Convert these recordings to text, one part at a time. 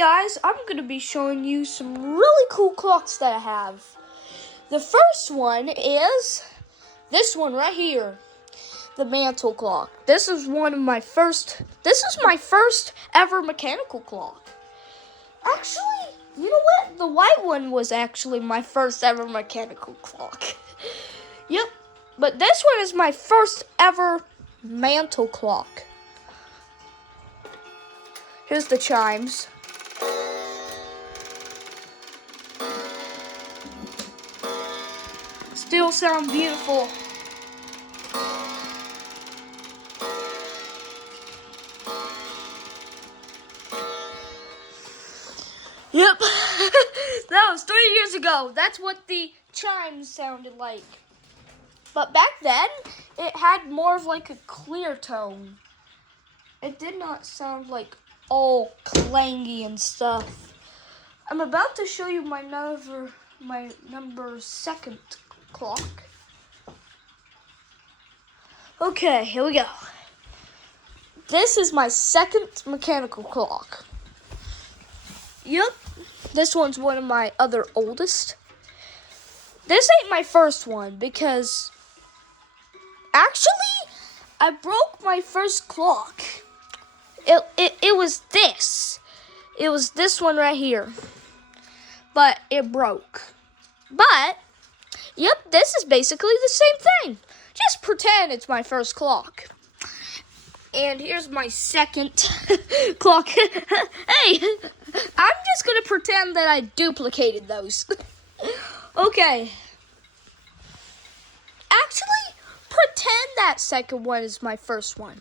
guys, I'm going to be showing you some really cool clocks that I have. The first one is this one right here, the mantle clock. This is my first ever mechanical clock. Actually, you know what? The white one was actually my first ever mechanical clock. Yep, but this one is my first ever mantle clock. Here's the chimes. Still sound beautiful. Yep, that was 3 years ago. That's what the chimes sounded like. But back then, it had more of like a clear tone. It did not sound like all clangy and stuff. I'm about to show you my number second clock. Okay, here we go. This is my second mechanical clock. Yep, this one's one of my other oldest. This ain't my first one because actually I broke my first clock. It was this. It was this one right here. But it broke. But yep, this is basically the same thing. Just pretend it's my first clock. And here's my second clock. Hey, I'm just going to pretend that I duplicated those. Okay. Actually, pretend that second one is my first one.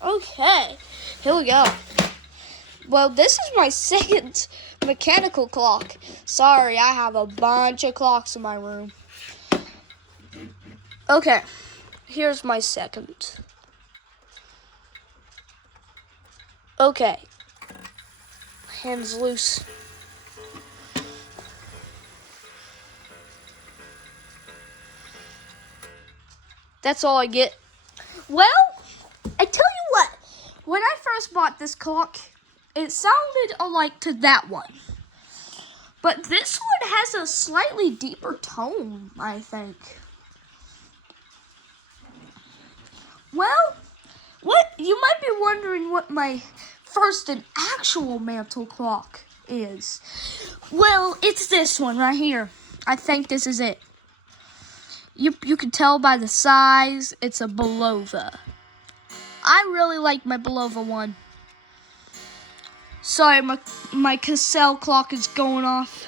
Okay, here we go. Well, this is my second mechanical clock. Sorry, I have a bunch of clocks in my room. Okay, here's my second. Okay, hands loose. That's all I get. Well, I tell you what, when I first bought this clock, it sounded alike to that one. But this one has a slightly deeper tone, I think. Well, you might be wondering what my first and actual mantle clock is. Well, it's this one right here. I think this is it. You can tell by the size, it's a Bulova. I really like my Bulova one. Sorry, my Cassell clock is going off.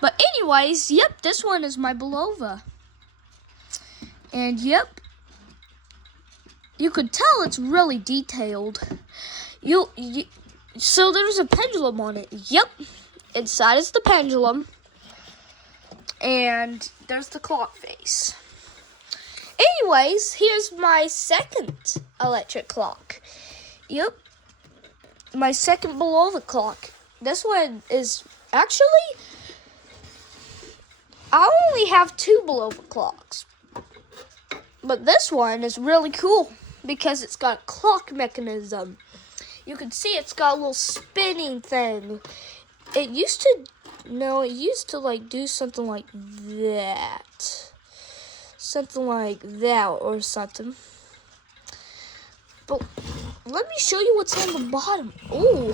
But anyways, yep, this one is my Bulova. And yep, you could tell it's really detailed. So there's a pendulum on it. Yep, inside is the pendulum. And there's the clock face. Anyways, here's my second electric clock. Yep, my second Bulova clock. This one is actually, I only have 2 Bulova clocks. But this one is really cool because it's got a clock mechanism. You can see it's got a little spinning thing. It used to like do something like that. Something like that or something. But let me show you what's on the bottom. Oh,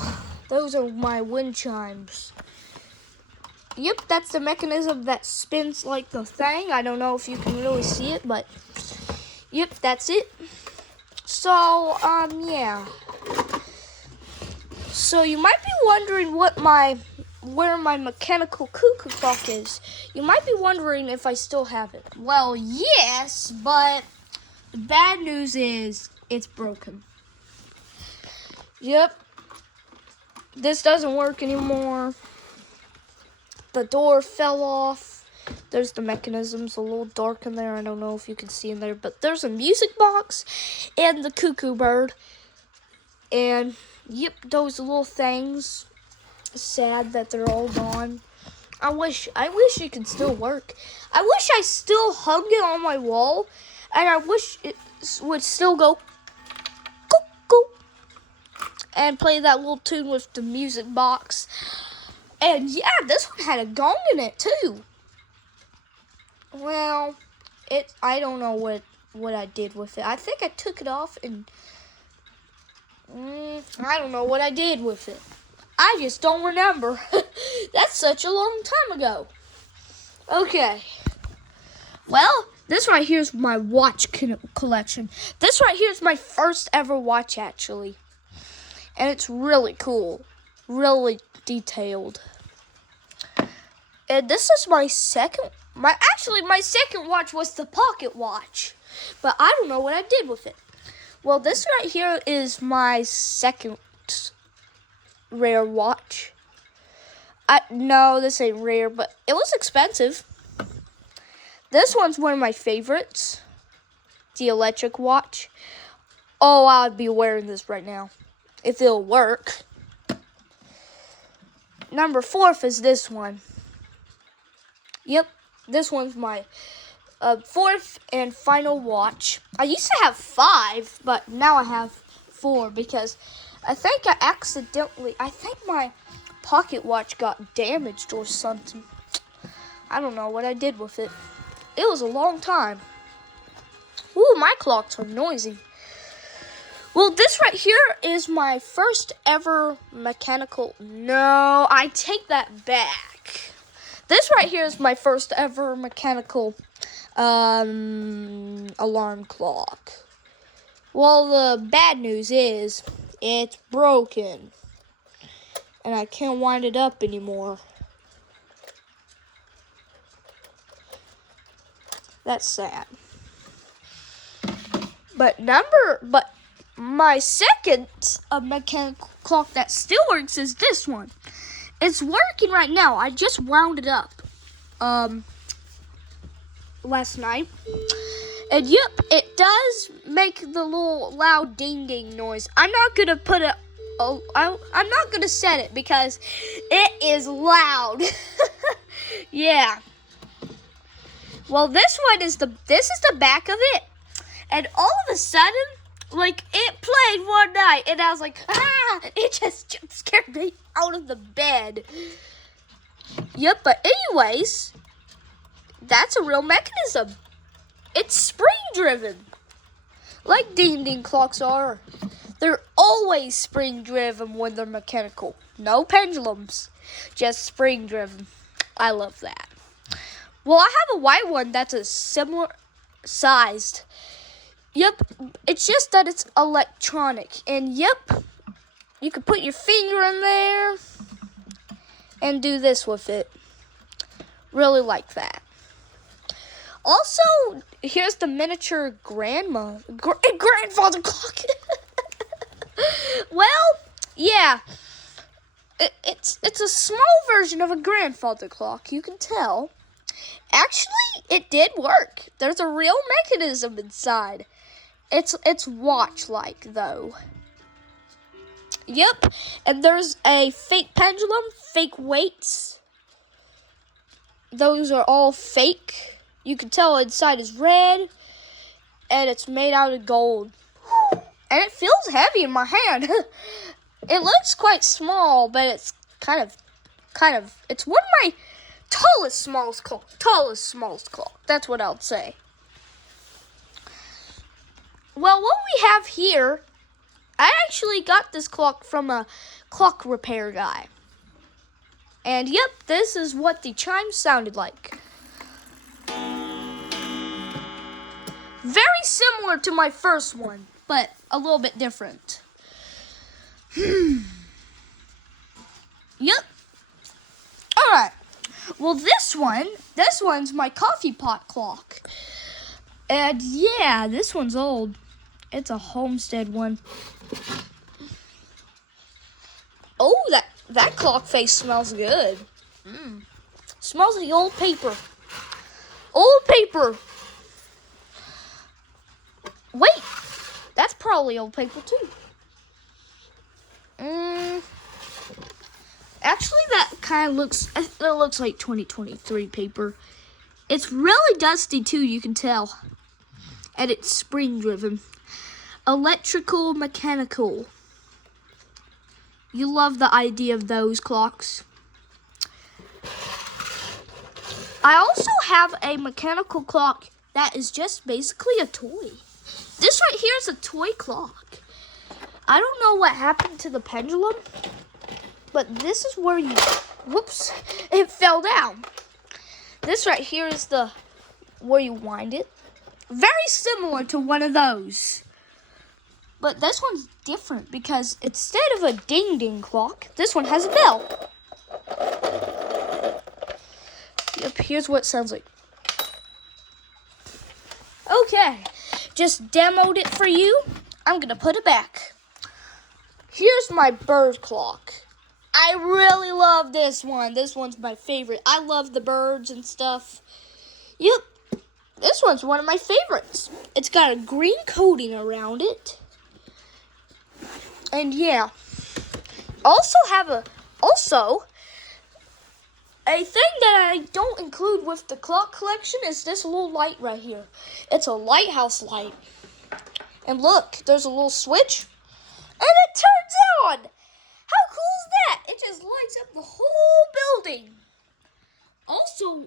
those are my wind chimes. Yep, that's the mechanism that spins like the thing. I don't know if you can really see it, but yep, that's it. So, yeah. So you might be wondering where my mechanical cuckoo clock is. You might be wondering if I still have it. Well, yes, but the bad news is it's broken. Yep. This doesn't work anymore. The door fell off. There's the mechanisms a little dark in there. I don't know if you can see in there, but there's a music box and the cuckoo bird. And yep, those little things. Sad that they're all gone. I wish it could still work. I wish I still hung it on my wall, and I wish it would still go cuckoo and play that little tune with the music box. And yeah, this one had a gong in it too. Well, I don't know what I did with it. I think I took it off and I don't know what I did with it. I just don't remember. That's such a long time ago. Okay. Well, this right here is my watch collection. This right here is my first ever watch, actually. And it's really cool. Really detailed. And this is my second... My second watch was the pocket watch. But I don't know what I did with it. Well, this right here is my second rare watch. No, this ain't rare, but it was expensive. This one's one of my favorites. The electric watch. Oh, I'd be wearing this right now. If it'll work. Number 4 is this one. Yep, this one's my 4th and final watch. I used to have 5, but now I have 4 because I think my pocket watch got damaged or something. I don't know what I did with it. It was a long time. Ooh, my clocks are noisy. Well, this right here is my first ever mechanical... No, I take that back. This right here is my first ever mechanical alarm clock. Well, the bad news is it's broken. And I can't wind it up anymore. That's sad. But my second mechanical clock that still works is this one. It's working right now. I just wound it up last night. And yep, it does make the little loud ding ding noise. I'm not gonna put it. I'm not gonna set it because it is loud. Yeah. Well, this is the back of it, and all of a sudden, like, it played one night, and I was like, ah! It just scared me out of the bed. Yep, but anyways, that's a real mechanism. It's spring-driven, like ding-ding clocks are. They're always spring-driven when they're mechanical. No pendulums, just spring-driven. I love that. Well, I have a white one that's a similar sized. Yep, it's just that it's electronic. And yep, you can put your finger in there and do this with it. Really like that. Also, here's the miniature grandfather clock. Well, yeah. It's a small version of a grandfather clock, you can tell. Actually, it did work. There's a real mechanism inside. It's watch-like, though. Yep, and there's a fake pendulum, fake weights. Those are all fake. You can tell inside is red, and it's made out of gold. And it feels heavy in my hand. It looks quite small, but it's kind of, it's one of my smallest clock. That's what I'll say. Well, what we have here, I actually got this clock from a clock repair guy. And yep, this is what the chimes sounded like. Very similar to my first one, but a little bit different. Yep. Alright. Well, this one's my coffee pot clock. And yeah, this one's old. It's a Homestead one. Oh, that clock face smells good. Smells like old paper. Old paper. Wait, that's probably old paper too. Actually, that kind of looks like 2023 paper. It's really dusty too, you can tell. And it's spring driven. Electrical, mechanical. You love the idea of those clocks. I also have a mechanical clock that is just basically a toy. This right here is a toy clock. I don't know what happened to the pendulum, but this is where you, whoops, it fell down. This right here is the where you wind it. Very similar to one of those. But this one's different because instead of a ding-ding clock, this one has a bell. Yep, here's what it sounds like. Okay, just demoed it for you. I'm gonna put it back. Here's my bird clock. I really love this one. This one's my favorite. I love the birds and stuff. Yep, this one's one of my favorites. It's got a green coating around it. And yeah, also a thing that I don't include with the clock collection is this little light right here. It's a lighthouse light. And look, there's a little switch, and it turns on. How cool is that? It just lights up the whole building. Also,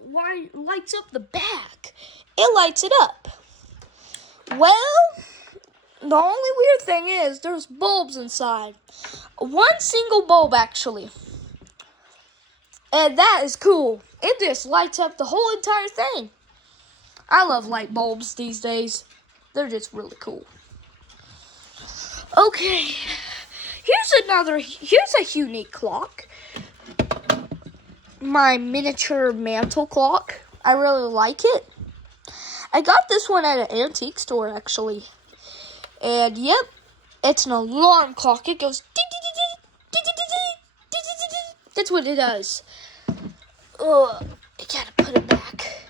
lights up the back. It lights it up. Well, the only weird thing is there's bulbs inside. One single bulb, actually. And that is cool. It just lights up the whole entire thing. I love light bulbs these days. They're just really cool. Okay. Here's a unique clock. My miniature mantle clock. I really like it. I got this one at an antique store, actually. And yep, it's an alarm clock. It goes ding, ding, ding, ding, ding, ding, ding, ding, ding. That's what it does. Ugh, I gotta put it back.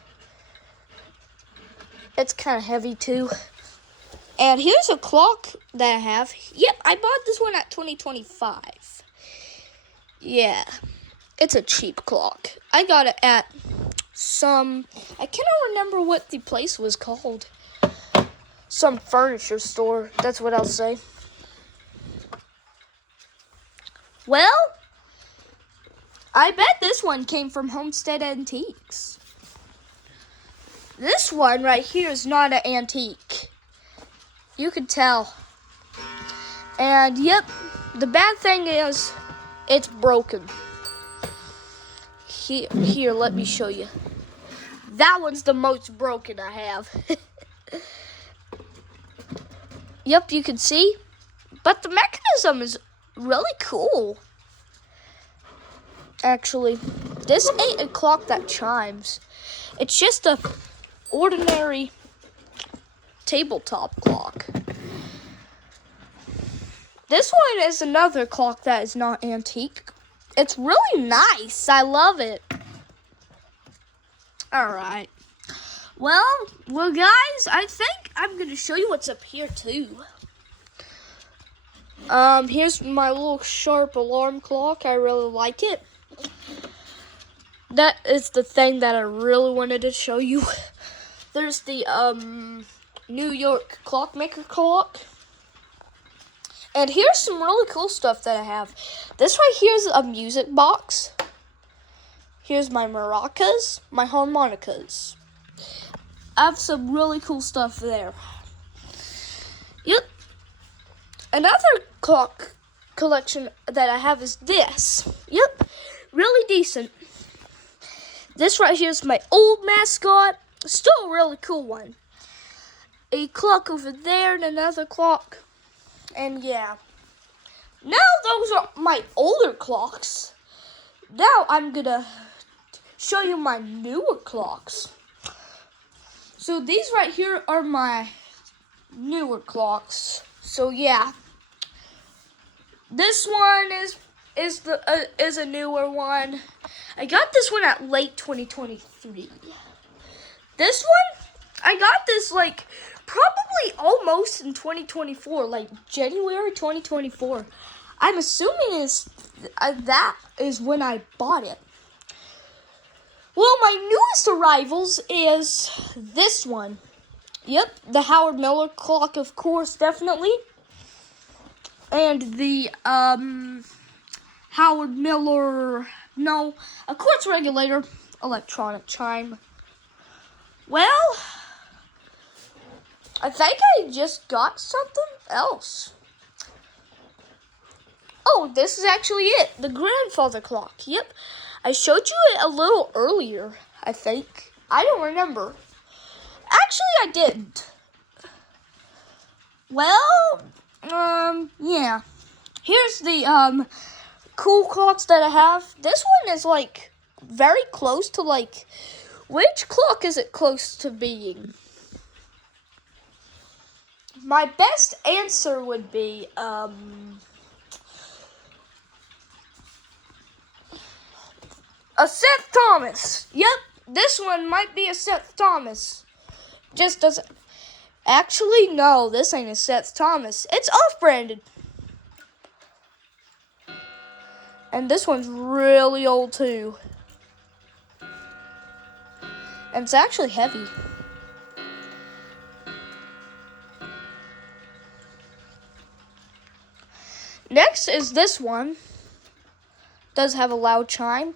It's kind of heavy too. And here's a clock that I have. Yep, I bought this one at 2025. Yeah, it's a cheap clock. I got it at I cannot remember what the place was called. Some furniture store, that's what I'll say. Well, I bet this one came from Homestead Antiques. This one right here is not an antique. You can tell. And yep, the bad thing is it's broken. Here, let me show you. That one's the most broken I have. Yep, you can see. But the mechanism is really cool. Actually, this ain't a clock that chimes. It's just a ordinary tabletop clock. This one is another clock that is not antique. It's really nice. I love it. Alright. Well, guys, I think I'm going to show you what's up here, too. Here's my little sharp alarm clock. I really like it. That is the thing that I really wanted to show you. There's the, New York Clockmaker clock. And here's some really cool stuff that I have. This right here is a music box. Here's my maracas, my harmonicas. I have some really cool stuff there. Yep. Another clock collection that I have is this. Yep. Really decent. This right here is my old mascot. Still a really cool one. A clock over there and another clock. And yeah. Now those are my older clocks. Now I'm gonna show you my newer clocks. So these right here are my newer clocks. So yeah. This one is a newer one. I got this one at late 2023. This one, I got this like probably almost in 2024, like January 2024. I'm assuming that is when I bought it. Well, my newest arrivals is this one. Yep, the Howard Miller clock, of course, definitely. And the Howard Miller. No, a quartz regulator. Electronic chime. Well, I think I just got something else. Oh, this is actually it. The grandfather clock. Yep. I showed you it a little earlier, I think. I don't remember. Actually, I didn't. Well, yeah. Here's the, cool clocks that I have. This one is, like, very close to, like, which clock is it close to being? My best answer would be, a Seth Thomas. Yep, this one might be a Seth Thomas. Just doesn't. Actually, no, this ain't a Seth Thomas. It's off-branded. And this one's really old too. And it's actually heavy. Next is this one. Does have a loud chime.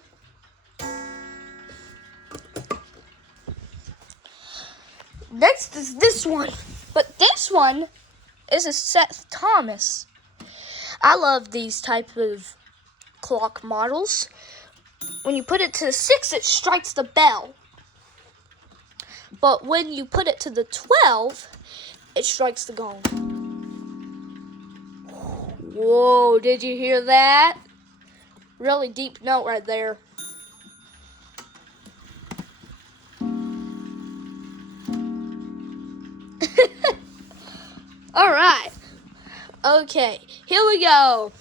Next is this one. But this one is a Seth Thomas. I love these type of clock models. When you put it to the 6, it strikes the bell. But when you put it to the 12, it strikes the gong. Whoa, did you hear that? Really deep note right there. Alright. Okay, here we go.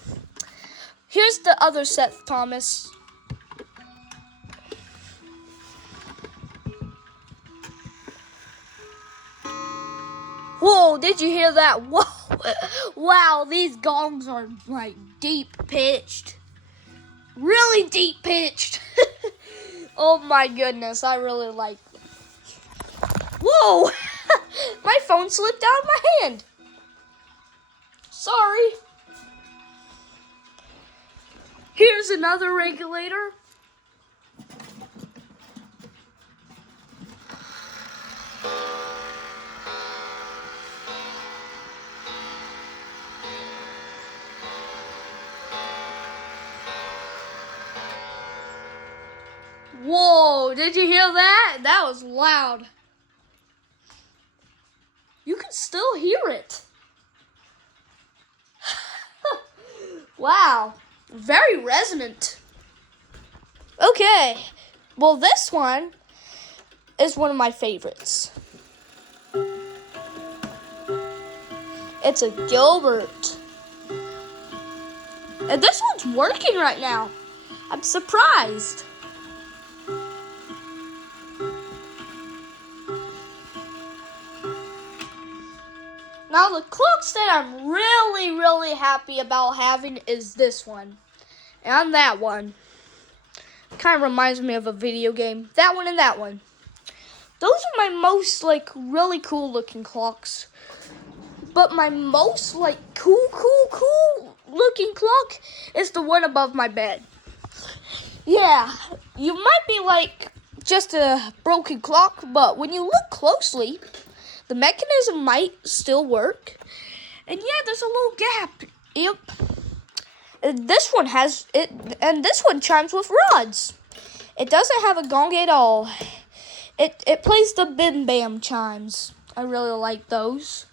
Here's the other Seth Thomas. Whoa, did you hear that? Whoa. Wow, these gongs are like deep pitched. Really deep pitched. Oh my goodness, I really like them. Whoa! My phone slipped out of my hand. Sorry. Here's another regulator. Whoa, did you hear that? That was loud. You can still hear it. Wow, very resonant. Okay, well this one is one of my favorites. It's a Gilbert. And this one's working right now. I'm surprised. Now the clocks that I'm really happy about having is this one. And that one. Kind of reminds me of a video game. That one and that one. Those are my most really cool looking clocks. But my most cool looking clock is the one above my bed. Yeah, you might be just a broken clock, but when you look closely, the mechanism might still work. And yeah, there's a little gap. Yep. And this one has it, and this one chimes with rods. It doesn't have a gong at all. It plays the bim bam chimes. I really like those.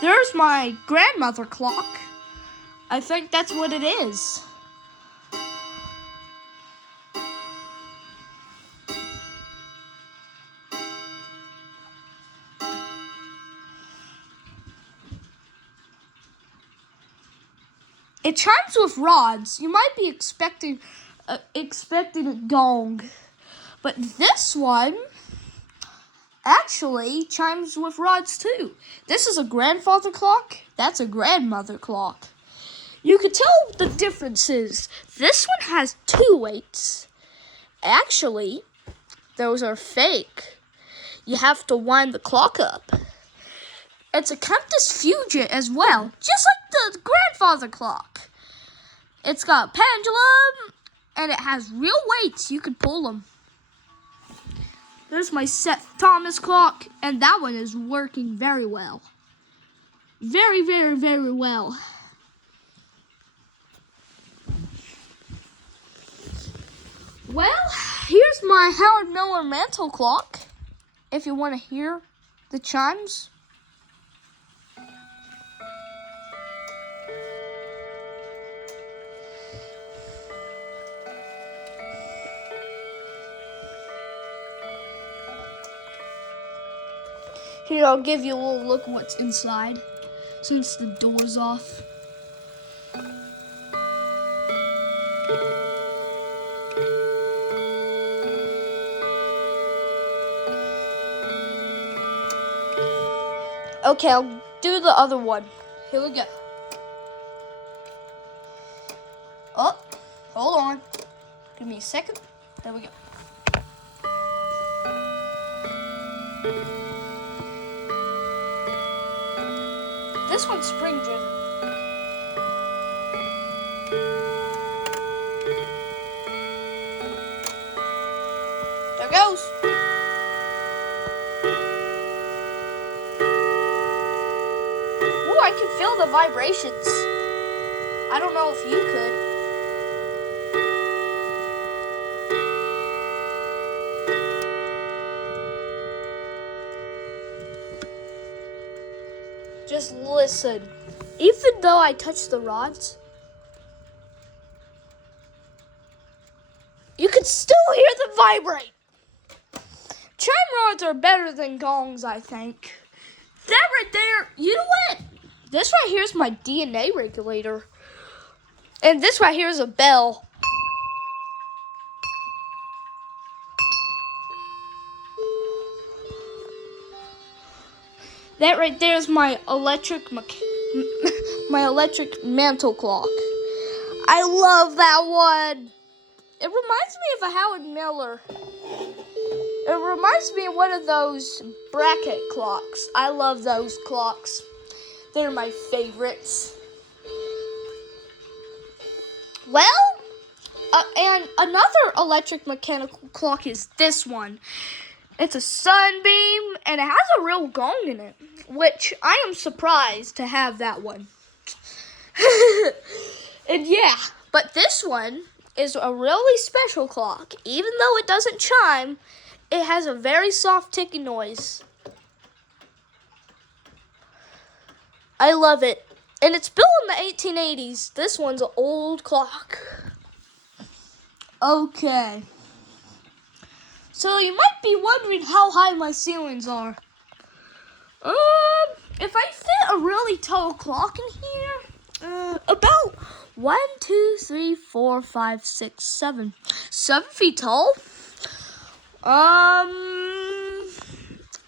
There's my grandmother clock. I think that's what it is. It chimes with rods. You might be expecting a gong, but this one actually chimes with rods too. This is a grandfather clock. That's a grandmother clock. You can tell the differences. This one has 2 weights. Actually, those are fake. You have to wind the clock up. It's a Kempis Fusion as well, just like the grandfather clock. It's got a pendulum, and it has real weights. You can pull them. There's my Seth Thomas clock, and that one is working very well. Very, very, very well. Well, here's my Howard Miller mantle clock, if you want to hear the chimes. Here, I'll give you a little look at what's inside, since the door's off. Okay, I'll do the other one. Here we go. Oh, hold on. Give me a second. There we go. This one's spring driven. There goes. Ooh, I can feel the vibrations. I don't know if you could. Just listen. Even though I touch the rods, you can still hear them vibrate. Chime rods are better than gongs, I think. That right there, you know what? This right here is my DNA regulator. And this right here is a bell. That right there is my electric mantle clock. I love that one. It reminds me of a Howard Miller. It reminds me of one of those bracket clocks. I love those clocks. They're my favorites. Well, and another electric mechanical clock is this one. It's a Sunbeam, and it has a real gong in it, which I am surprised to have that one. And yeah, but this one is a really special clock. Even though it doesn't chime, it has a very soft ticking noise. I love it. And it's built in the 1880s. This one's an old clock. Okay. So you might be wondering how high my ceilings are. If I fit a really tall clock in here, about 1, 2, 3, 4, 5, 6, 7. 7 feet tall.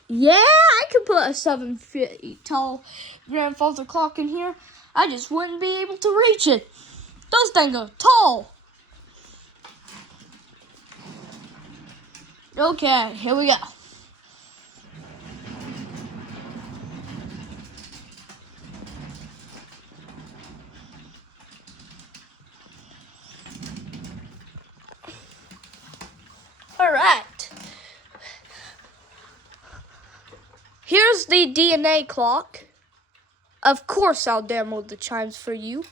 Yeah, I could put a 7 feet tall grandfather clock in here. I just wouldn't be able to reach it. Those things are tall. Okay, here we go. All right. Here's the DNA clock. Of course, I'll download the chimes for you.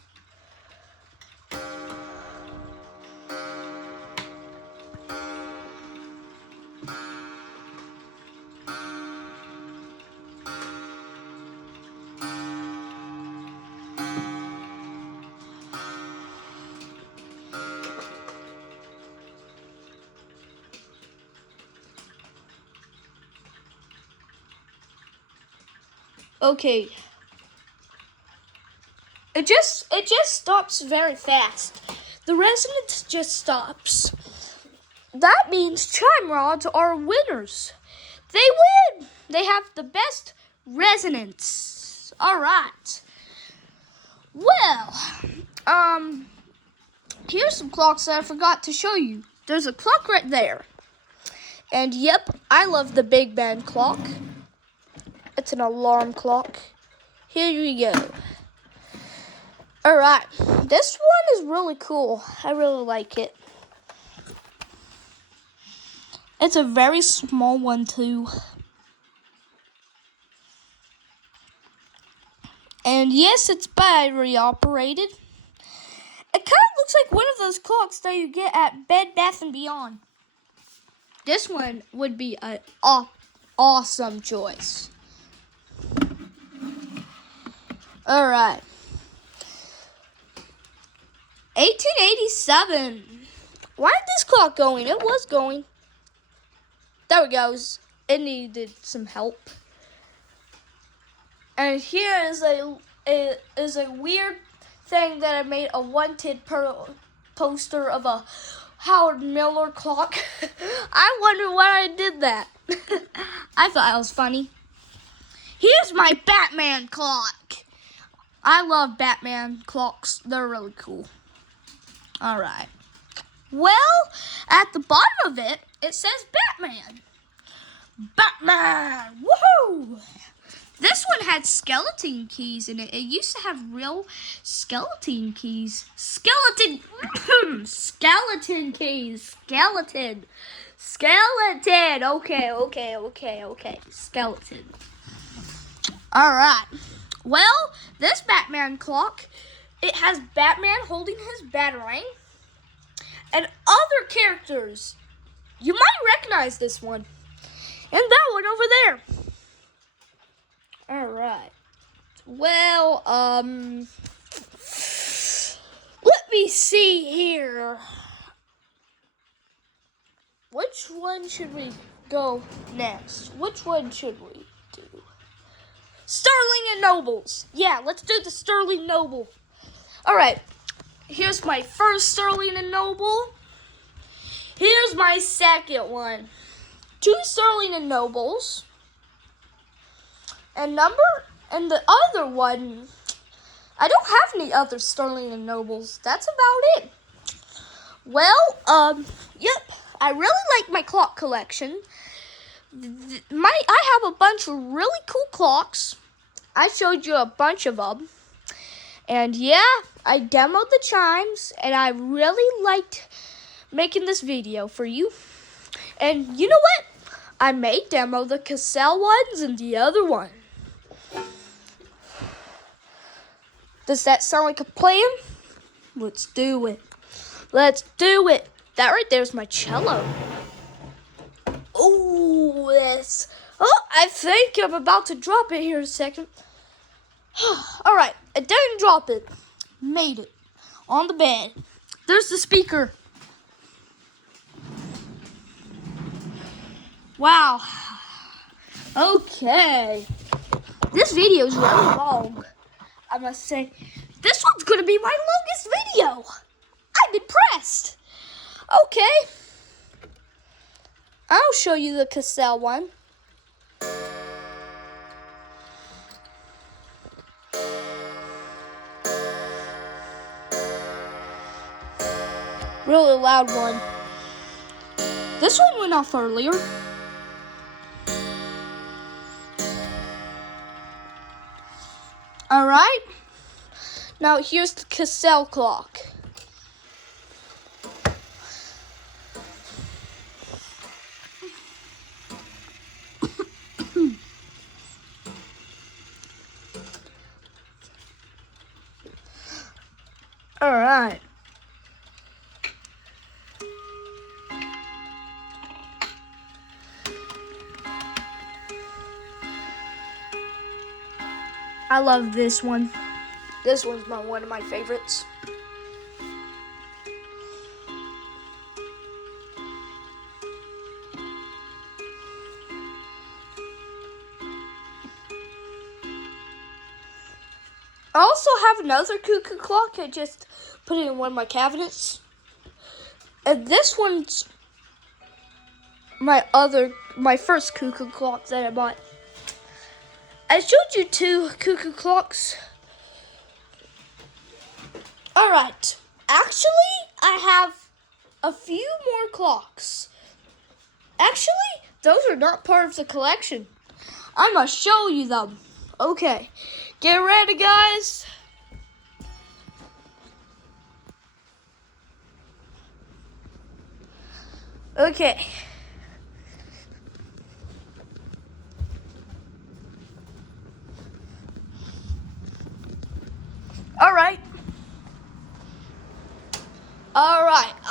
Okay. It just stops very fast. The resonance just stops. That means chime rods are winners. They win. They have the best resonance. All right. Well, here's some clocks that I forgot to show you. There's a clock right there. And yep, I love the Big Ben clock. It's an alarm clock. Here we go. Alright, this one is really cool. I really like it. It's a very small one too. And yes, it's battery operated. It kind of looks like one of those clocks that you get at Bed Bath & Beyond. This one would be an awesome choice. Alright. 1887. Why is this clock going? It was going. There it goes. It needed some help. And here is a weird thing that I made a wanted poster of a Howard Miller clock. I wonder why I did that. I thought it was funny. Here's my Batman clock. I love Batman clocks. They're really cool. Alright. Well, at the bottom of it, it says Batman. Batman! Woohoo! This one had skeleton keys in it. It used to have real skeleton keys. Skeleton keys. Skeleton. Okay. Skeleton. Alright. Well, this Batman clock, it has Batman holding his Batarang and other characters. You might recognize this one. And that one over there. Alright. Well, let me see here. Which one should we go next? Which one should we do? Sterling and Nobles. Yeah, let's do the Sterling Noble. Alright. Here's my first Sterling and Noble. Here's my second one. 2 Sterling and Nobles. And the other one, I don't have any other Sterling and Nobles. That's about it. Well, yep. I really like my clock collection. I have a bunch of really cool clocks. I showed you a bunch of them. And yeah, I demoed the chimes, and I really liked making this video for you. And you know what? I may demo the Cassell ones and the other one. Does that sound like a plan? Let's do it. Let's do it. That right there is my cello. Oh, this. Oh, I think I'm about to drop it here in a second. All right, I didn't drop it. Made it on the bed. There's the speaker. Wow. Okay. This video is really long, I must say. This one's going to be my longest video. I'm impressed. Okay. I'll show you the Cassell one. Really loud one. This one went off earlier. Alright. Now here's the Cassell clock. Alright. I love this one. This one's one of my favorites. I also have another cuckoo clock. I just put it in one of my cabinets. And this one's my first cuckoo clock that I bought. I showed you 2 cuckoo clocks. Alright. Actually, I have a few more clocks. Actually, those are not part of the collection. I must show you them. Okay, get ready, guys. Okay. All right.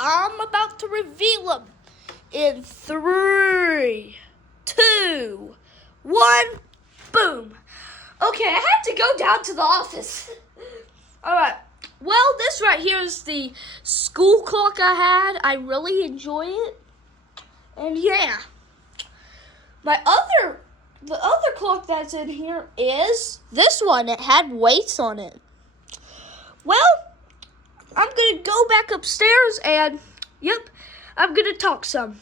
I'm about to reveal them in 3, 2, 1, boom. Okay, I had to go down to the office. All right. Well, this right here is the school clock I had. I really enjoy it. And yeah. The other clock that's in here is this one. It had weights on it. Well, I'm going to go back upstairs and, yep, I'm going to talk some.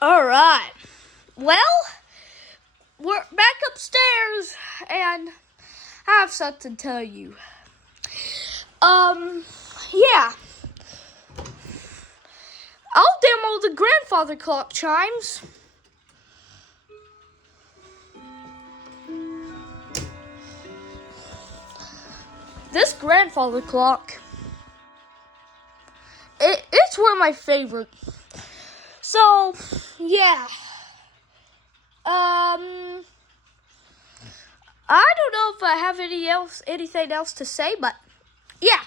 All right. Well, we're back upstairs and I have something to tell you. Yeah. I'll demo the grandfather clock chimes. This grandfather clock, it's one of my favorites. So, yeah. I don't know if I have anything else to say, but yeah.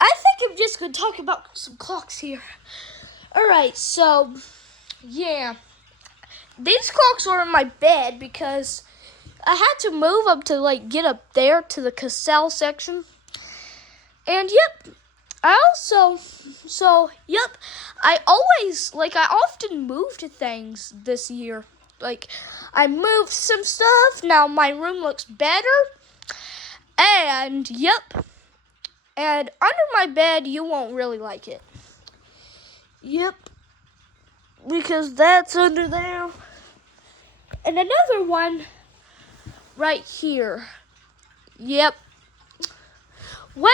I think I'm just going to talk about some clocks here. Alright, so, yeah. These clocks are in my bed because I had to move them to, get up there to the Cassell section. And, yep, I often moved things this year. I moved some stuff. Now my room looks better. And, yep. And under my bed, you won't really like it. Yep. Because that's under there. And another one right here. Yep. Well,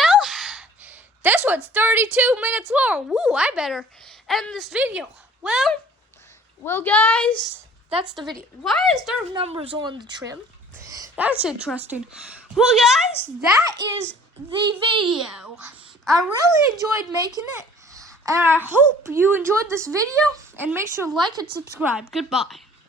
this one's 32 minutes long. Woo, I better end this video. Well, guys, that's the video. Why is there numbers on the trim? That's interesting. Well, guys, that is the video. I really enjoyed making it, and I hope you enjoyed this video, and make sure to like and subscribe. Goodbye.